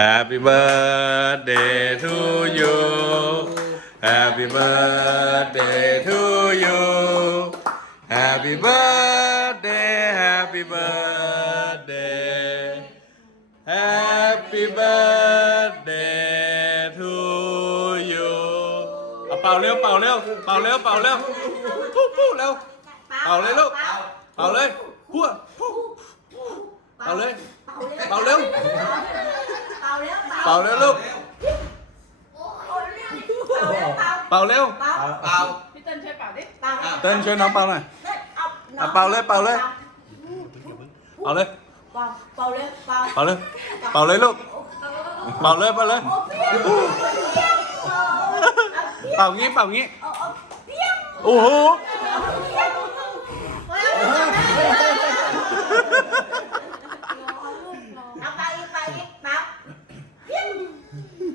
Happy birthday to you Happy birthday to you Happy birthday Happy birthday Happy birthday to you เอาเป่าเร็วเป่าเร็วเป่าเร็วเป่าเร็วปุ๊บปุ๊บเร็ว เป่าเลยลูก เป่าเลยพัวปุ๊บเป่าเลย เป่าเร็ว เป่าเร็ว เ ป่าเร็วลูกเป่าเร็วเป่าเป่าเร็วเป่าเป่าพี่เติ้ลช่วยเป่าดิเป่าเต้นช่วยน้องเป่าหน่อยเอาเป่าเลยเป่าเลยเป่าเลยเป่าเป่าเร็วเป่าเป่าเลยเป่าเลยลูกเป่าเลยเป่าเลยเป่างี้เป่างี้โอ้โห